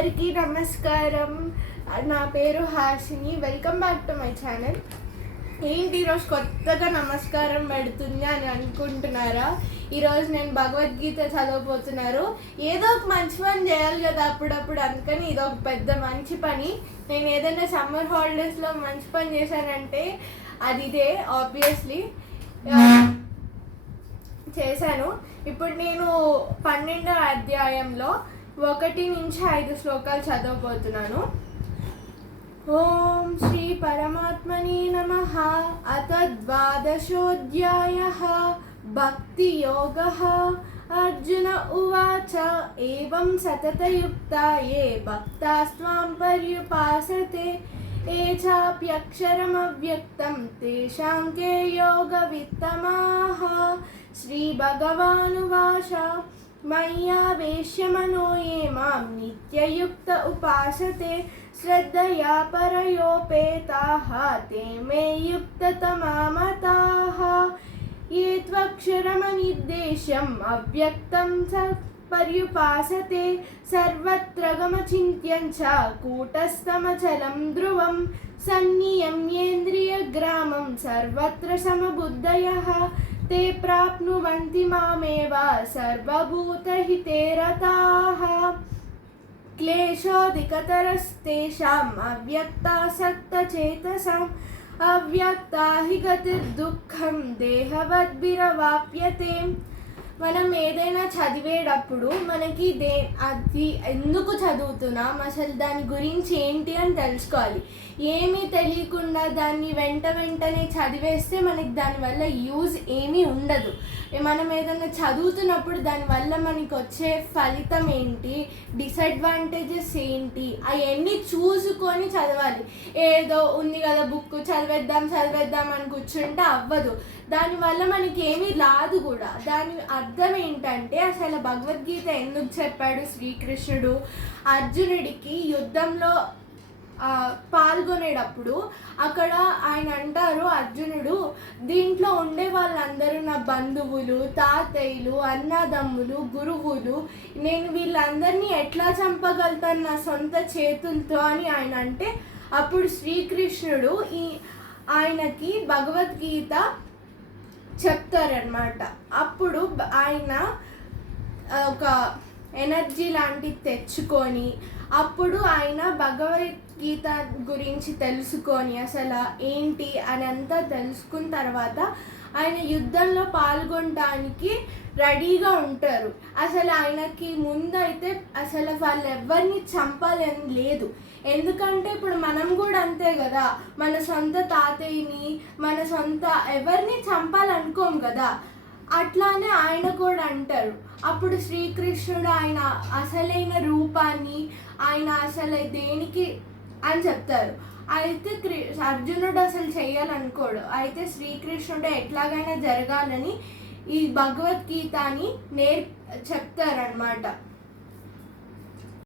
అందరికీ నమస్కారం. నా పేరు Hasini. Welcome back to my channel. ఏంటి ఈరోజు కొత్తగా నమస్కారం పెడుతుంది అని అనుకుంటున్నారా? ఈరోజు నేను భగవద్గీత చదవబోతున్నారు. ఏదో ఒక మంచి పని చేయాలి కదా అప్పుడప్పుడు, అందుకని ఇది ఒక పెద్ద మంచి పని. నేను ఏదైనా సమ్మర్ హాలిడేస్లో మంచి పని చేశానంటే అది ఇదే, ఆబ్వియస్లీ చేశాను. ఇప్పుడు నేను 12వ అధ్యాయంలో 1 నుంచి 5 శ్లోకాలు చదవబోతున్నాను. ఓం శ్రీ పరమాత్మనే నమః. అథ ద్వాదశోऽధ్యాయః భక్తి యోగః. అర్జున ఉవాచ ఏవం సతతయుక్తా ఏ భక్తాస్త్వాం పర్యుపాసతే ఏ చాప్యక్షరమవ్యక్తం తేషాం కే యోగవిత్తమాః. శ్రీ భగవానువాచ మయ్యావేశ్య మనో ఏ మాం నిత్యయుక్త ఉపాసతే శ్రద్ధయా పరయోపేతాః తే మే యుక్తతమా మతాః. ఏ త్వక్షరమనిర్దేశ్యం అవ్యక్తం చ పర్యుపాసతే సర్వత్ర గమచింత్యం చ కూటస్థమచలం ధ్రువం సన్నియమ్యేంద్రియగ్రామం సర్వత్ర సమబుద్ధయః ते प्राप्नुवन्ति मामेव सर्वभूतहिते रताः. क्लेशोऽधिकतरस्तेषाम् अव्यक्तासक्तचेतसाम् अव्यक्ता हि गतिर्दुःखं देहवद्भिरवाप्यते. మనం ఏదైనా చదివేటప్పుడు మనకి అది ఎందుకు చదువుతున్నాం, అసలు దాని గురించి ఏంటి అని తెలుసుకోవాలి. ఏమీ తెలియకుండా దాన్ని వెంటనే చదివేస్తే మనకి దానివల్ల యూజ్ ఏమీ ఉండదు. మనం ఏదైనా చదువుతున్నప్పుడు దానివల్ల మనకి వచ్చే ఫలితం ఏంటి, డిసడ్వాంటేజెస్ ఏంటి, అవన్నీ చూసుకొని చదవాలి. ఏదో ఉంది కదా బుక్ చదివేద్దాం అని కూర్చుంటే అవ్వదు. దానివల్ల మనకి ఏమీ రాదు కూడా. దాని అర్థం ఏంటంటే, అసలు భగవద్గీత ఎందుకు చెప్పాడు శ్రీకృష్ణుడు అర్జునుడికి యుద్ధంలో పాల్గొనేటప్పుడు. అక్కడ ఆయన అంటారు, అర్జునుడు దీంట్లో ఉండే వాళ్ళందరూ నా బంధువులు, తాతయ్యలు, అన్నదమ్ములు, గురువులు, నేను వీళ్ళందరినీ ఎట్లా చంపగలుగుతాను నా సొంత చేతులతో అని ఆయన అంటే, అప్పుడు శ్రీకృష్ణుడు ఆయనకి భగవద్గీత చెప్తారనమాట. అప్పుడు ఆయన ఒక ఎనర్జీ లాంటిది తెచ్చుకొని, అప్పుడు ఆయన భగవద్గీత గురించి తెలుసుకొని అసలు ఏంటి అని అంతా తెలుసుకున్న తర్వాత ఆయన యుద్ధంలో పాల్గొనడానికి రెడీగా ఉంటారు. అసలు ఆయనకి ముందైతే అసలు వాళ్ళు ఎవరిని చంపాలని లేదు. ఎందుకంటే ఇప్పుడు మనం కూడా అంతే కదా, మన సొంత తాతయ్యని, మన సొంత ఎవరిని చంపాలనుకోం కదా. అట్లానే ఆయన కూడా అంటారు. అప్పుడు శ్రీకృష్ణుడు ఆయన అసలైన రూపాన్ని, ఆయన అసలు దేనికి అని చెప్తారు. అయితే అర్జునుడు అసలు చేయాలనుకోడు. అయితే శ్రీకృష్ణుడు ఎట్లాగైనా జరగాలని ఈ భగవద్గీతని చెప్తారనమాట.